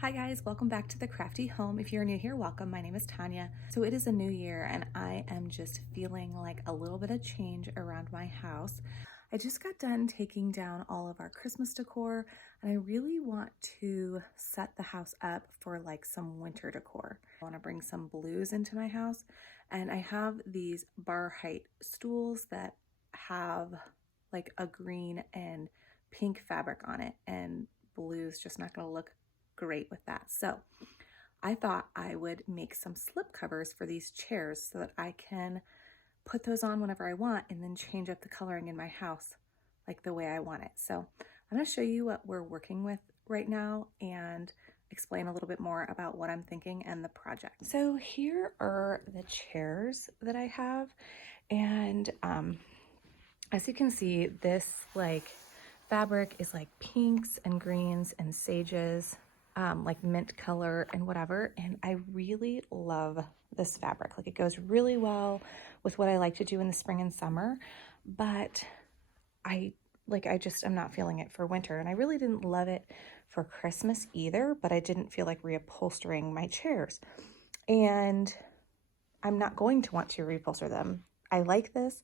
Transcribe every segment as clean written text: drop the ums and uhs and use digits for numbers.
Hi guys, welcome back to the Crafty Home. If you're new here, welcome. My name is Tanya. So it is a new year and I am just feeling like a little bit of change around my house. I just got done taking down all of our Christmas decor and I really want to set the house up for like some winter decor. I want to bring some blues into my house and I have these bar height stools that have like a green and pink fabric on it, and blue's just not going to look great with that. So I thought I would make some slip covers for these chairs so that I can put those on whenever I want and then change up the coloring in my house like the way I want it. So I'm going to show you what we're working with right now and explain a little bit more about what I'm thinking and the project. So here are the chairs that I have, and as you can see, this like fabric is like pinks and greens and sages, like mint color and whatever. And I really love this fabric. Like it goes really well with what I like to do in the spring and summer, but I just am not feeling it for winter. And I really didn't love it for Christmas either, but I didn't feel like reupholstering my chairs. And I'm not going to want to reupholster them. I like this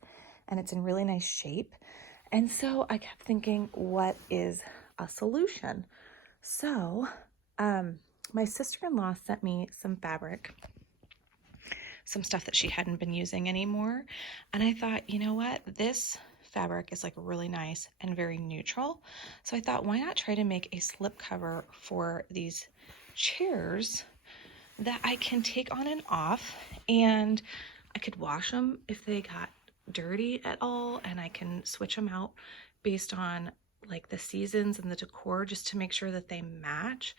and it's in really nice shape. And so I kept thinking, what is a solution? So my sister-in-law sent me some fabric, some stuff that she hadn't been using anymore. And I thought, you know what? This fabric is like really nice and very neutral. So I thought, why not try to make a slip cover for these chairs that I can take on and off, and I could wash them if they got dirty at all, and I can switch them out based on like the seasons and the decor just to make sure that they match.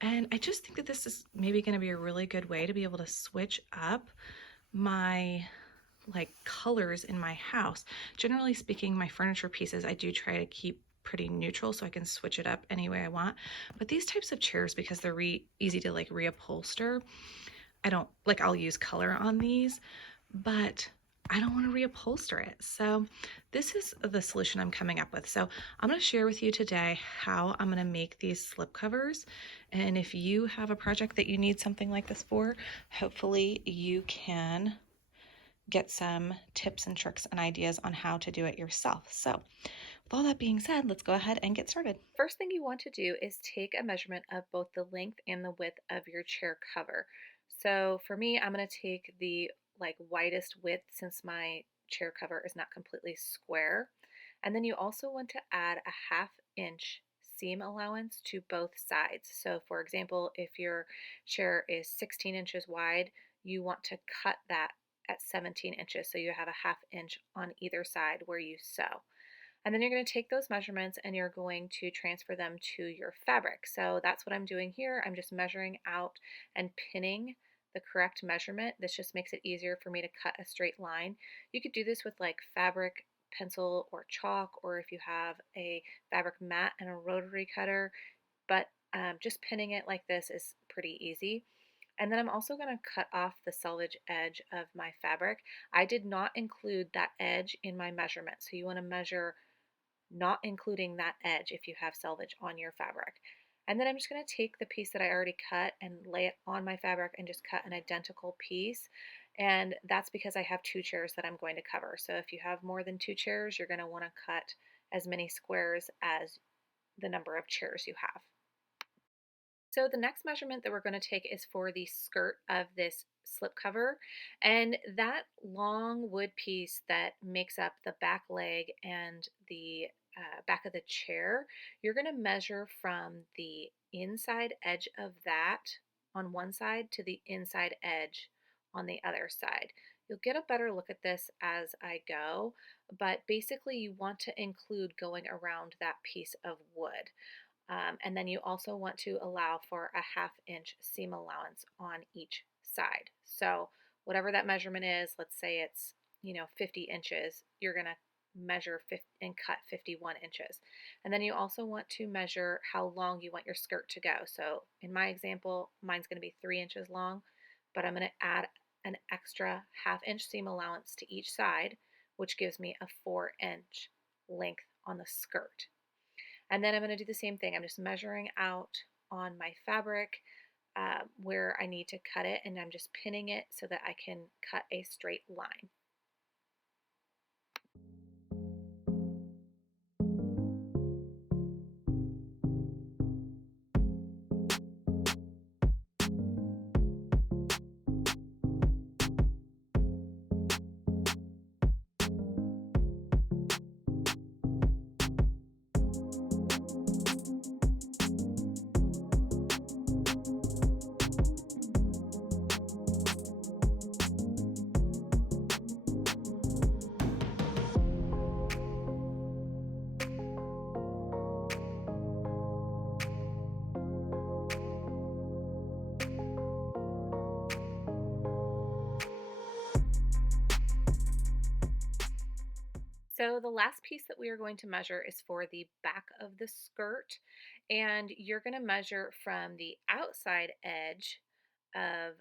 And I just think that this is maybe going to be a really good way to be able to switch up my like colors in my house. Generally speaking, my furniture pieces I do try to keep pretty neutral so I can switch it up any way I want. But these types of chairs, because they're easy to like reupholster, I don't like, I'll use color on these, but I don't want to reupholster it. So this is the solution I'm coming up with. So I'm going to share with you today how I'm going to make these slip covers. And if you have a project that you need something like this for, hopefully you can get some tips and tricks and ideas on how to do it yourself. So with all that being said, let's go ahead and get started. First thing you want to do is take a measurement of both the length and the width of your chair cover. So for me, I'm going to take the like widest width since my chair cover is not completely square. And then you also want to add a 1/2 inch seam allowance to both sides. So for example, if your chair is 16 inches wide, you want to cut that at 17 inches. So you have a 1/2 inch on either side where you sew. And then you're going to take those measurements and you're going to transfer them to your fabric. So that's what I'm doing here. I'm just measuring out and pinning the correct measurement. This just makes it easier for me to cut a straight line. You could do this with like fabric pencil or chalk, or if you have a fabric mat and a rotary cutter, but just pinning it like this is pretty easy. And then I'm also going to cut off the selvage edge of my fabric. I did not include that edge in my measurement, so you want to measure not including that edge if you have selvage on your fabric. And then I'm just going to take the piece that I already cut and lay it on my fabric and just cut an identical piece. And that's because I have 2 chairs that I'm going to cover. So if you have more than 2 chairs, you're going to want to cut as many squares as the number of chairs you have. So the next measurement that we're going to take is for the skirt of this slip cover, and that long wood piece that makes up the back leg and the back of the chair, you're going to measure from the inside edge of that on one side to the inside edge on the other side. You'll get a better look at this as I go, but basically you want to include going around that piece of wood. And then you also want to allow for a 1/2 inch seam allowance on each side. So whatever that measurement is, let's say it's 50 inches, you're going to measure and cut 51 inches. And then you also want to measure how long you want your skirt to go. So in my example, mine's going to be 3 inches long, but I'm going to add an extra 1/2 inch seam allowance to each side, which gives me a 4-inch length on the skirt. And then I'm going to do the same thing. I'm just measuring out on my fabric where I need to cut it, and I'm just pinning it so that I can cut a straight line. So the last piece that we are going to measure is for the back of the skirt, and you're going to measure from the outside edge of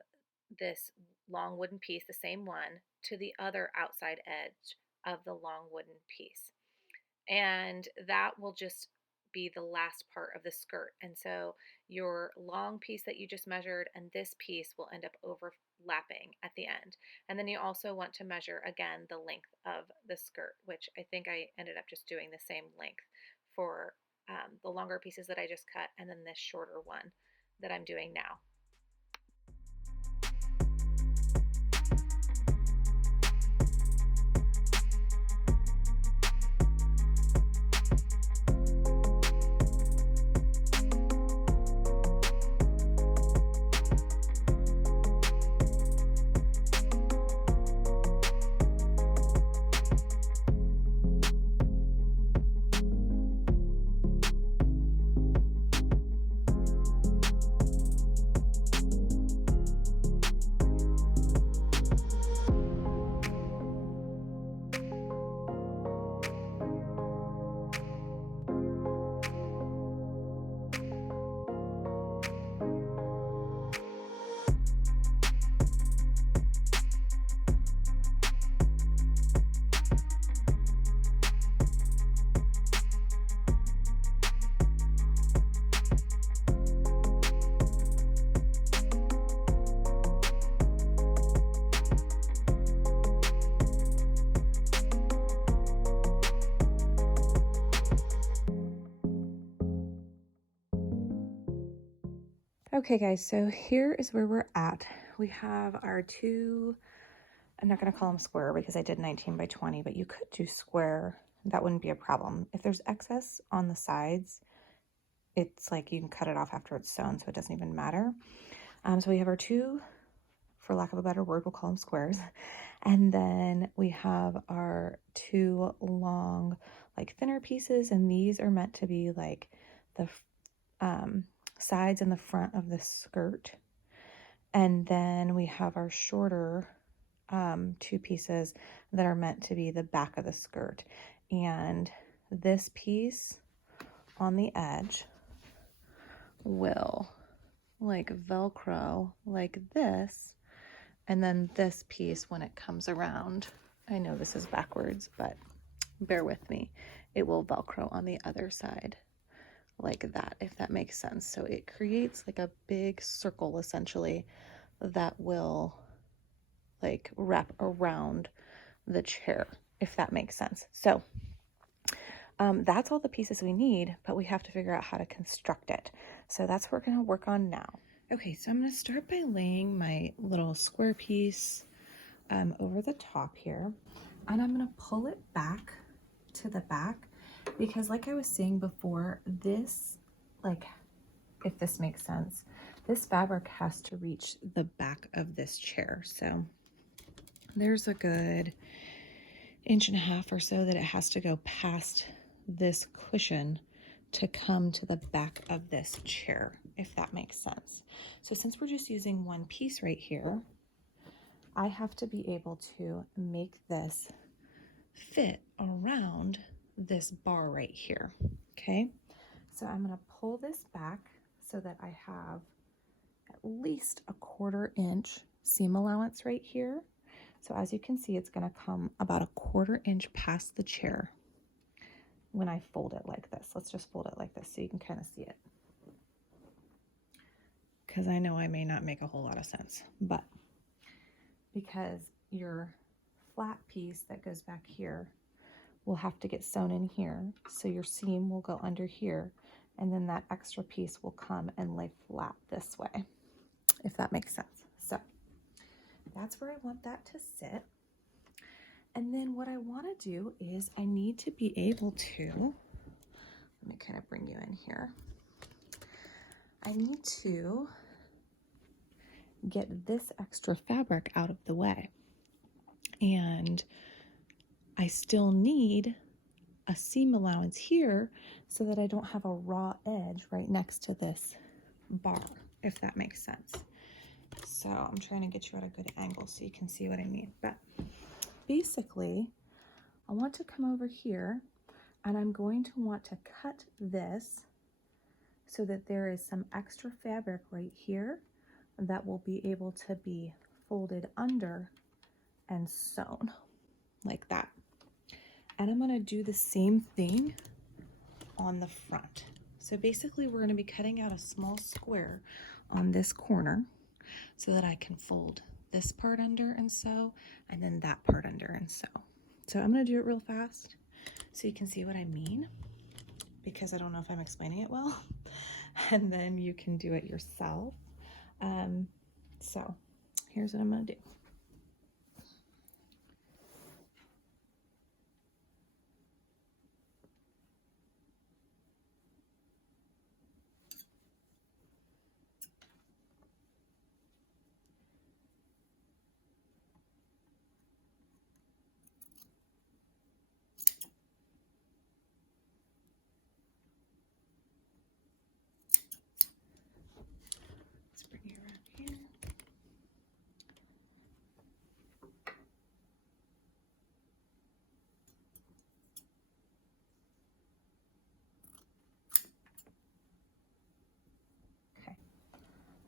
this long wooden piece, the same one, to the other outside edge of the long wooden piece. And that will just be the last part of the skirt. And so your long piece that you just measured and this piece will end up overlapping at the end. And then you also want to measure again the length of the skirt, which I think I ended up just doing the same length for the longer pieces that I just cut, and then this shorter one that I'm doing now. Okay guys, so here is where we're at. We have our two, I'm not going to call them square because I did 19 by 20, but you could do square. That wouldn't be a problem. If there's excess on the sides, it's like you can cut it off after it's sewn, so it doesn't even matter. So we have our two, for lack of a better word, we'll call them squares. And then we have our two long, like thinner pieces, and these are meant to be like the sides and the front of the skirt. And then we have our shorter two pieces that are meant to be the back of the skirt. And this piece on the edge will like Velcro like this, and then this piece, when it comes around, I know this is backwards, but bear with me, it will Velcro on the other side like that, if that makes sense. So it creates like a big circle essentially that will like wrap around the chair, if that makes sense. So that's all the pieces we need, but we have to figure out how to construct it. So that's what we're going to work on now. Okay, so I'm going to start by laying my little square piece over the top here, and I'm going to pull it back to the back because, like I was saying before, this, like, if this makes sense, this fabric has to reach the back of this chair. So there's a good 1.5 inches or so that it has to go past this cushion to come to the back of this chair, if that makes sense. So since we're just using one piece right here, I have to be able to make this fit around this bar right here. Okay, so I'm going to pull this back so that I have at least a 1/4 inch seam allowance right here. So as you can see, it's going to come about a 1/4 inch past the chair when I fold it like this. Let's just fold it like this so you can kind of see it. because I know I may not make a whole lot of sense, but because your flat piece that goes back here will have to get sewn in here, so your seam will go under here, and then that extra piece will come and lay flat this way, if that makes sense. So that's where I want that to sit. And then what I want to do is I need to be able to, let me kind of bring you in here. I need to get this extra fabric out of the way. And I still need a seam allowance here so that I don't have a raw edge right next to this bar, if that makes sense. So I'm trying to get you at a good angle so you can see what I mean. But basically, I want to come over here and I'm going to want to cut this so that there is some extra fabric right here that will be able to be folded under and sewn like that. And I'm going to do the same thing on the front. So basically we're going to be cutting out a small square on this corner so that I can fold this part under and sew, and then that part under and sew. So I'm going to do it real fast so you can see what I mean, because I don't know if I'm explaining it well, and then you can do it yourself. So here's what I'm going to do.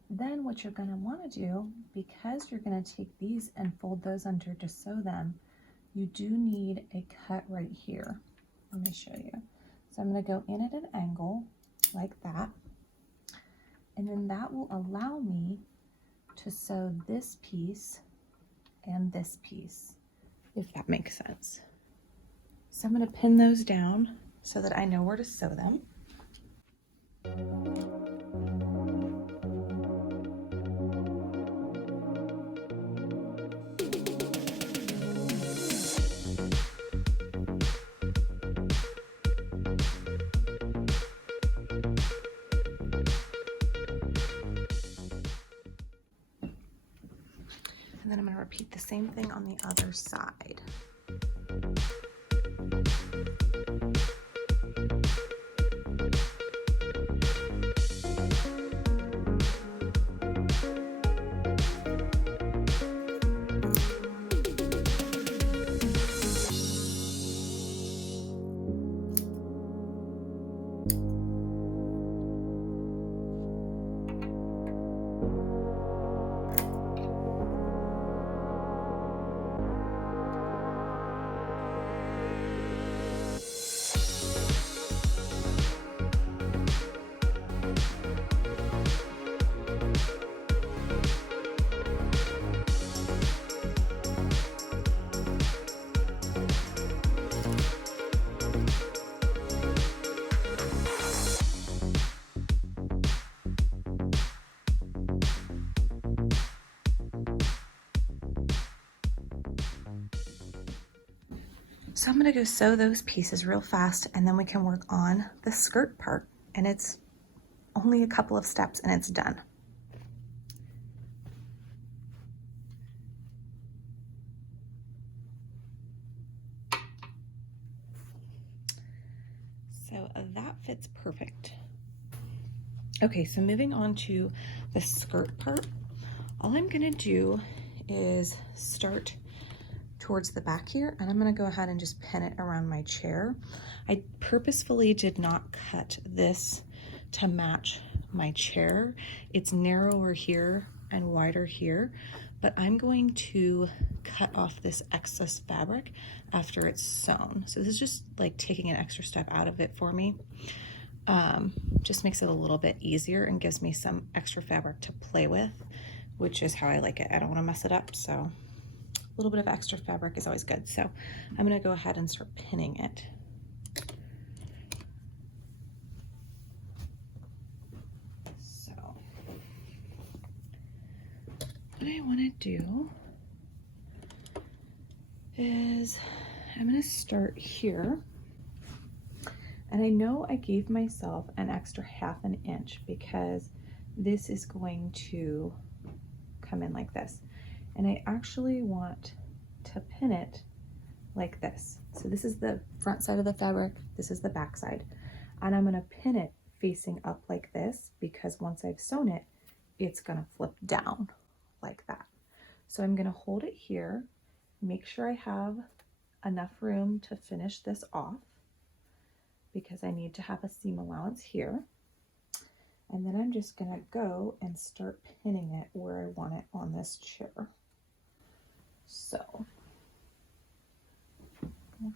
Then what you're going to want to do, because you're going to take these and fold those under to sew them, you do need a cut right here. Let me show you. So I'm going to go in at an angle like that, and then that will allow me to sew this piece and this piece, if that makes sense. So I'm going to pin those down so that I know where to sew them. And then I'm going to repeat the same thing on the other side. So I'm going to go sew those pieces real fast, and then we can work on the skirt part, and it's only a couple of steps and it's done. So that fits perfect. Okay, so moving on to the skirt part, all I'm going to do is start towards the back here, and I'm going to go ahead and just pin it around my chair. I purposefully did not cut this to match my chair. It's narrower here and wider here, but I'm going to cut off this excess fabric after it's sewn. So this is just like taking an extra step out of it for me. Just makes it a little bit easier and gives me some extra fabric to play with, which is how I like it. I don't want to mess it up, so a little bit of extra fabric is always good. So I'm going to go ahead and start pinning it. So what I want to do is I'm going to start here. And I know I gave myself an extra ½ inch because this is going to come in like this. And I actually want to pin it like this. So this is the front side of the fabric, this is the back side. And I'm gonna pin it facing up like this because once I've sewn it, it's gonna flip down like that. So I'm gonna hold it here, make sure I have enough room to finish this off, because I need to have a seam allowance here. And then I'm just gonna go and start pinning it where I want it on this chair. So, I'm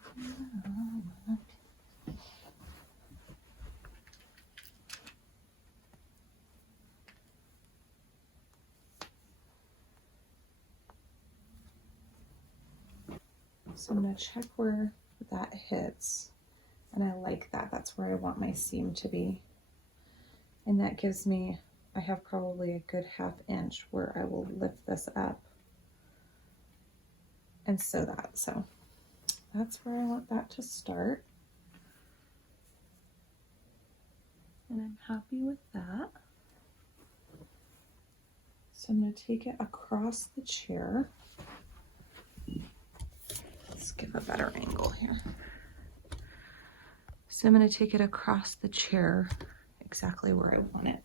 gonna check where that hits. And I like that, that's where I want my seam to be. And that gives me, I have probably a good ½ inch where I will lift this up and sew that. So that's where I want that to start. And I'm happy with that. So I'm going to take it across the chair. Let's give a better angle here. So I'm going to take it across the chair exactly where I want it.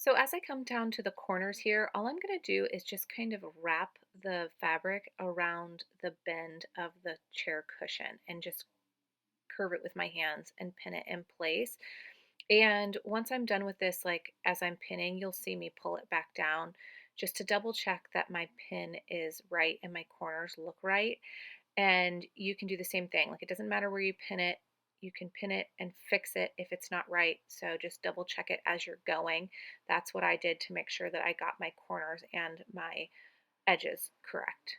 So as I come down to the corners here, all I'm going to do is just kind of wrap the fabric around the bend of the chair cushion and just curve it with my hands and pin it in place. And once I'm done with this, like as I'm pinning, you'll see me pull it back down just to double check that my pin is right and my corners look right. And you can do the same thing. Like it doesn't matter where you pin it. You can pin it and fix it if it's not right. So just double check it as you're going. That's what I did to make sure that I got my corners and my edges correct.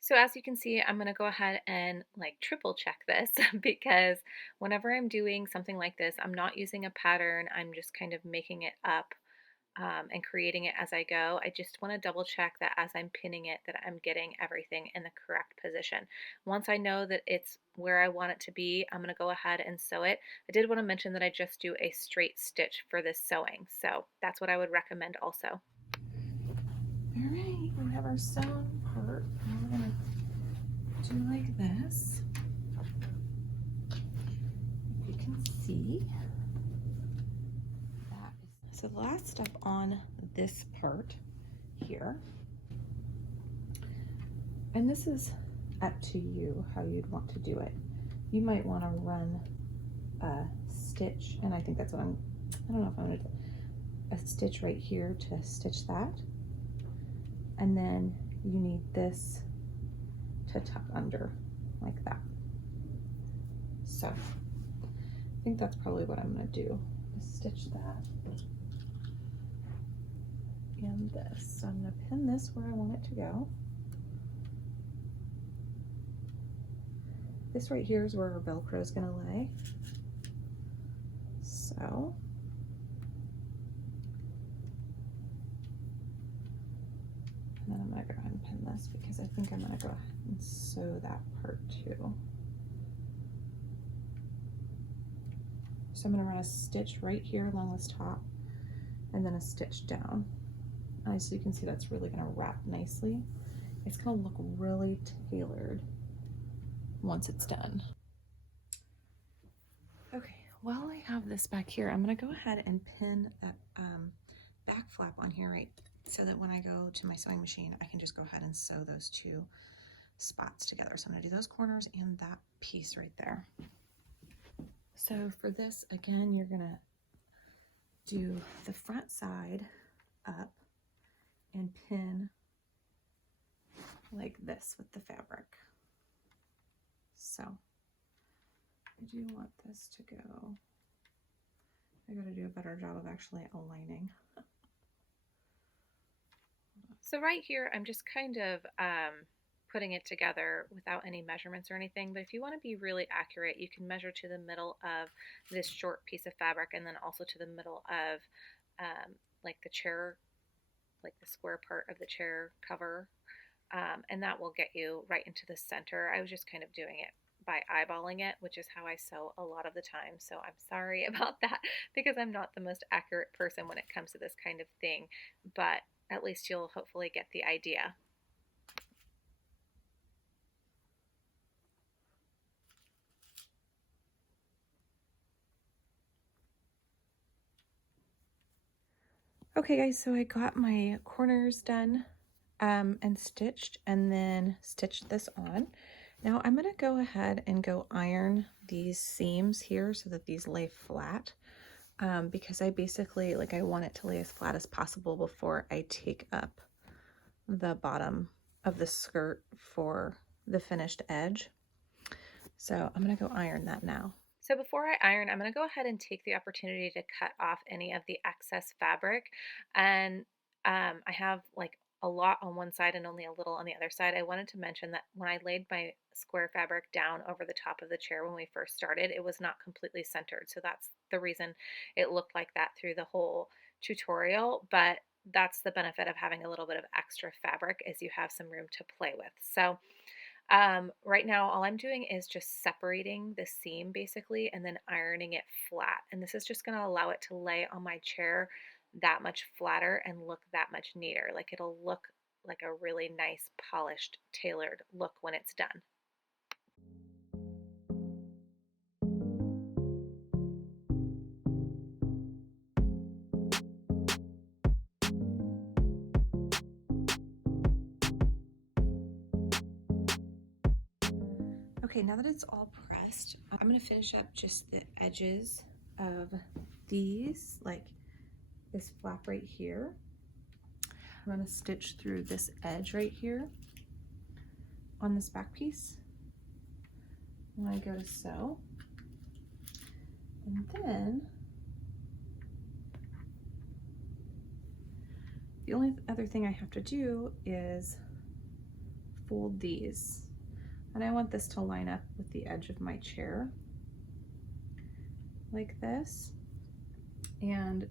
So as you can see, I'm going to go ahead and like triple check this because whenever I'm doing something like this, I'm not using a pattern. I'm just kind of making it up and creating it as I go. I just want to double check that as I'm pinning it, that I'm getting everything in the correct position. Once I know that it's where I want it to be, I'm going to go ahead and sew it. I did want to mention that I just do a straight stitch for this sewing. So that's what I would recommend also. All right, we have our sewn part. We're going to do like this. If you can see. So the last step on this part here, and this is up to you how you'd want to do it. You might want to run a stitch, and I think that's what I don't know if I'm going to do. a stitch right here to stitch that. And then you need this to tuck under like that. So I think that's probably what I'm going to do, is stitch that and this. So I'm going to pin this where I want it to go. This right here is where our Velcro is going to lay. So and then I'm going to go ahead and pin this because I think I'm going to go ahead and sew that part too. So I'm going to run a stitch right here along this top and then a stitch down. So you can see that's really going to wrap nicely. It's going to look really tailored once it's done. Okay, while I have this back here, I'm going to go ahead and pin that back flap on here, right, so that when I go to my sewing machine, I can just go ahead and sew those two spots together. So I'm going to do those corners and that piece right there. So for this, again, you're going to do the front side up and pin like this with the fabric. So I do want this to go. I got to do a better job of actually aligning. So right here, I'm just kind of putting it together without any measurements or anything, but if you want to be really accurate, you can measure to the middle of this short piece of fabric and then also to the middle of like the chair, like the square part of the chair cover, and that will get you right into the center. I was just kind of doing it by eyeballing it, which is how I sew a lot of the time, so I'm sorry about that because I'm not the most accurate person when it comes to this kind of thing, but at least you'll hopefully get the idea. Okay guys, so I got my corners done and stitched, and then stitched this on. Now I'm going to go ahead and go iron these seams here so that these lay flat, because I basically, like, I want it to lay as flat as possible before I take up the bottom of the skirt for the finished edge. So I'm going to go iron that now. So before I iron, I'm going to go ahead and take the opportunity to cut off any of the excess fabric. And I have like a lot on one side and only a little on the other side. I wanted to mention that when I laid my square fabric down over the top of the chair when we first started, it was not completely centered. So that's the reason it looked like that through the whole tutorial. But that's the benefit of having a little bit of extra fabric, is you have some room to play with. So right now, all I'm doing is just separating the seam basically and then ironing it flat. And this is just going to allow it to lay on my chair that much flatter and look that much neater. Like, it'll look like a really nice, polished, tailored look when it's done. Okay, now that it's all pressed, I'm going to finish up just the edges of these, like this flap right here. I'm going to stitch through this edge right here on this back piece when I go to sew. And then the only other thing I have to do is fold these. And I want this to line up with the edge of my chair like this. And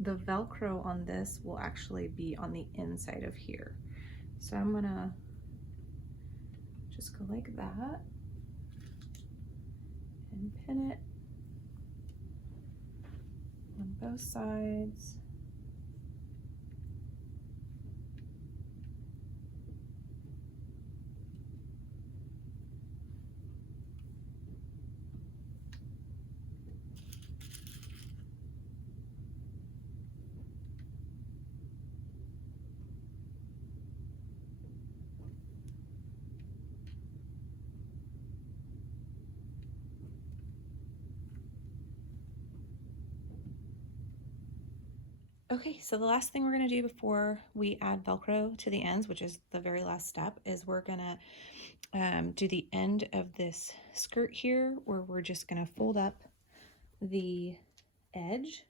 the Velcro on this will actually be on the inside of here. So I'm gonna just go like that and pin it on both sides. Okay, so the last thing we're gonna do before we add Velcro to the ends, which is the very last step, is we're gonna do the end of this skirt here, where we're just gonna fold up the edge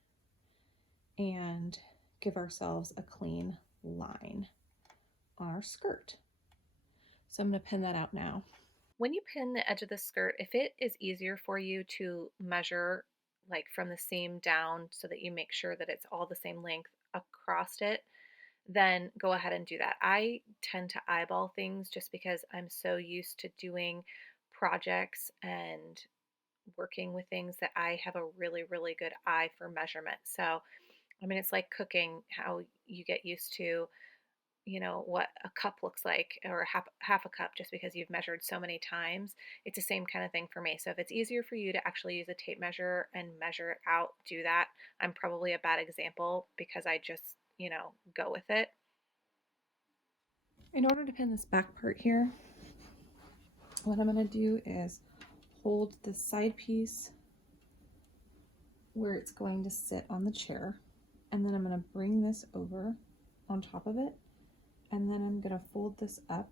and give ourselves a clean line on our skirt. So I'm gonna pin that out now. When you pin the edge of the skirt, if it is easier for you to measure like from the seam down so that you make sure that it's all the same length across it, then go ahead and do that. I tend to eyeball things just because I'm so used to doing projects and working with things that I have a really, really good eye for measurement. So, I mean, it's like cooking, how you get used to, what a cup looks like, or half a cup, just because you've measured so many times. It's the same kind of thing for me. So if it's easier for you to actually use a tape measure and measure it out, do that. I'm probably a bad example because I just, go with it. In order to pin this back part here, what I'm going to do is hold the side piece where it's going to sit on the chair, and then I'm going to bring this over on top of it, and then I'm going to fold this up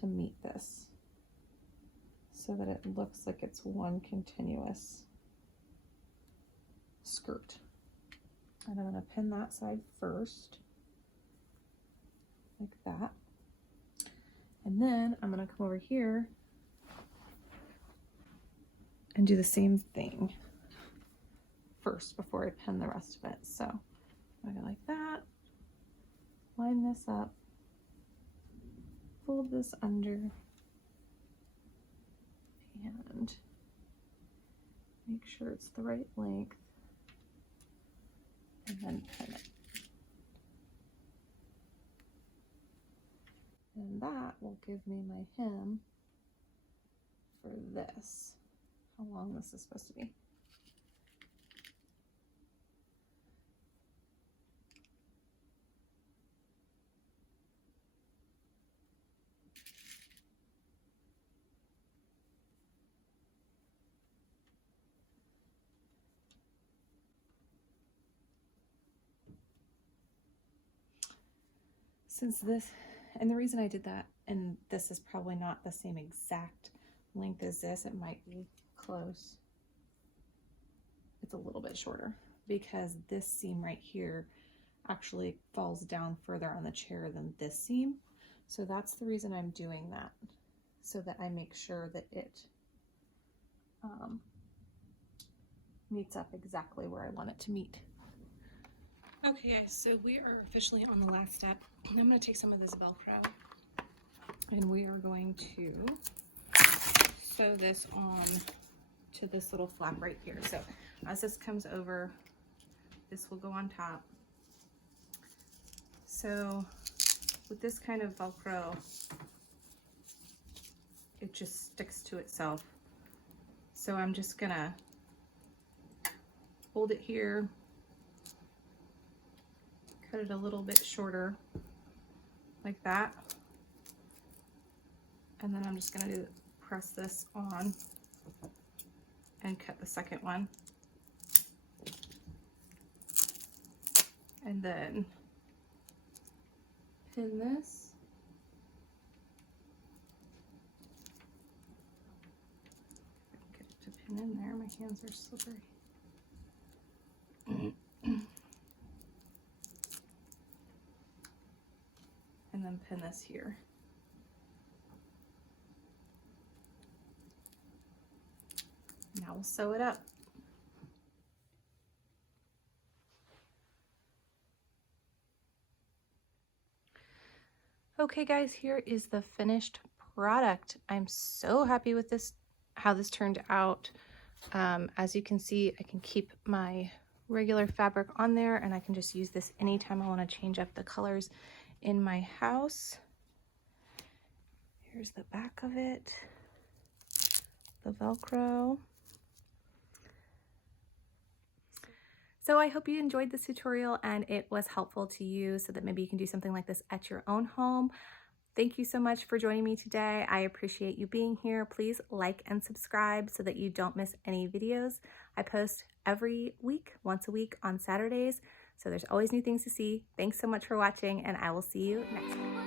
to meet this so that it looks like it's one continuous skirt. And I'm going to pin that side first, like that. And then I'm going to come over here and do the same thing first before I pin the rest of it. So I go like that, line this up, fold this under, and make sure it's the right length, and then pin it. And that will give me my hem for this, how long this is supposed to be. Since this, and the reason I did that, and this is probably not the same exact length as this, it might be close. It's a little bit shorter because this seam right here actually falls down further on the chair than this seam. So that's the reason I'm doing that, so that I make sure that it meets up exactly where I want it to meet. Okay guys, so we are officially on the last step. I'm going to take some of this Velcro and we are going to sew this on to this little flap right here. So as this comes over, this will go on top. So with this kind of Velcro, it just sticks to itself. So I'm just gonna hold it here, cut it a little bit shorter like that, and then I'm just gonna press this on and cut the second one, and then pin this. Get it to pin in there, my hands are slippery. And then pin this here. Now we'll sew it up. Okay guys, here is the finished product. I'm so happy with this, how this turned out. As you can see, I can keep my regular fabric on there, and I can just use this anytime I want to change up the colors in my house. Here's the back of it, the Velcro. So I hope you enjoyed this tutorial and it was helpful to you, so that maybe you can do something like this at your own home. Thank you so much for joining me today. I appreciate you being here. Please like and subscribe so that you don't miss any videos. I post every week, once a week on Saturdays. So there's always new things to see. Thanks so much for watching, and I will see you next time.